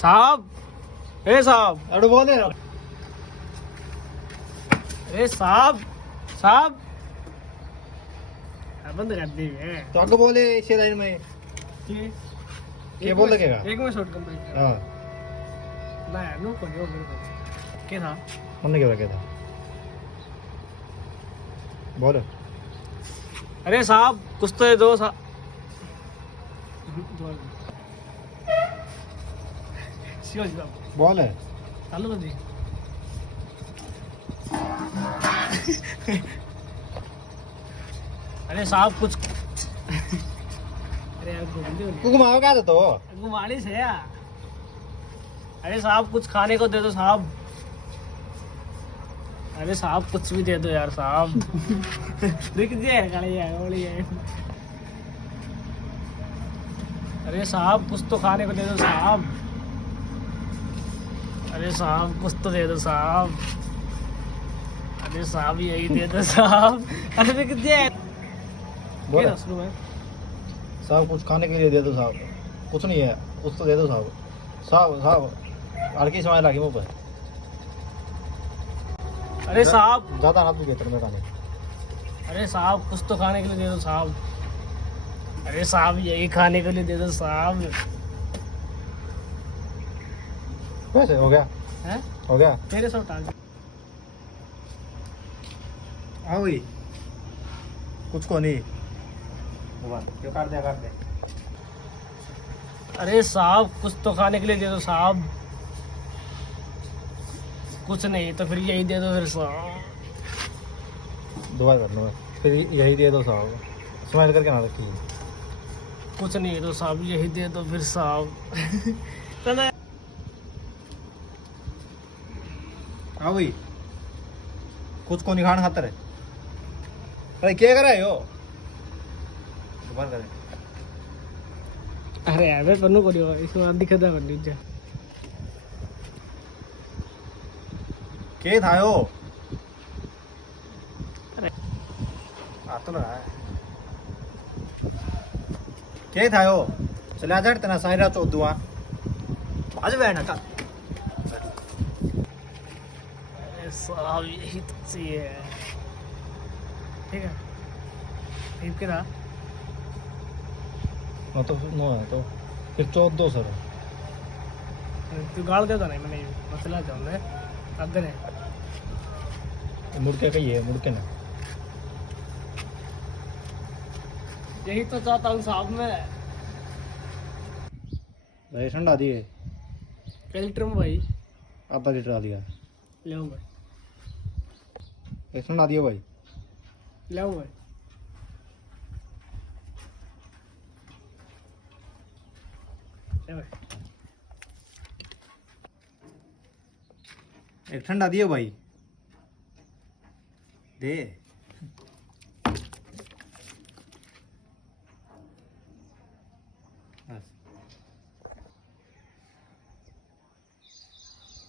साहब, ए साहब, अरे बोले ए साहब, साहब बंद कर दी है तो आगे बोले इसी लाइन में ये बोल लगेगा एक में शॉट कंप्लीट हाँ ना नो को हो गया क्या था उन्होंने क्या था बोलो अरे साहब कुछ तो ये दो साहब शिवाजी साहब बोल है चालू कर दी अरे साहब कुछ अरे यार तू घुमाओ क्या तो घुमानी से यार अरे साहब कुछ खाने को दे दो साहब अरे साहब कुछ भी दे दो यार साहब दिख जाए खाली है बोली है अरे साहब कुछ तो खाने को दे दो साहब अरे साहब कुछ तो दे दो साहब अरे साहब यही दे दो साहब अरे दिख जाए बोलो शुरू में साहब कुछ खाने के लिए दे दो साहब कुछ नहीं है कुछ तो दे दो साहब साहब साहब हल्की समय लगी मुँह पर अरे साहब ज़्यादा हाथ भी कहते मैं खाने अरे साहब कुछ तो खाने के लिए दे दो साहब अरे साहब यही खाने के लिए दे दो साहब वैसे हो गया हैं हो गया तेरे सब टाल हाँ वही कुछ को नहीं क्यों काट दे अरे साहब कुछ तो खाने के लिए दे दो साहब कुछ नहीं तो फिर यही दे दो फिर साहब दोबारा कर लो फिर यही दे दो साहब स्माइल करके ना रखिए कुछ नहीं तो साहब यही दे दो फिर साहब चलो हाँ वही कुछ को नहीं खाना खातर है अरे क्या कर रहे हो दोबारा करें अरे यार मैं पन्नू करियो इसको दिखा था कर दीजिए के था यो अरे आ तो रहा है के था यो चले आ जाते ना साइरा चौथ दुआ आज बैठना का अरे साहब यही तो चाहिए ठीक है ठीक है ना तो नो है तो फिर चौथ दो सर तू गाल देता नहीं मैंने मसला चाहूँ अगर है मुड़ के कही है मुड़ के ना यही तो चाहता हूँ साहब मैं भाई ठंडा दिए क्या लीटर में भाई आधा लीटर आ दिया ले आऊँ भाई एक ठंडा दियो भाई ले आऊँ भाई ले भाई एक ठंडा दियो भाई दे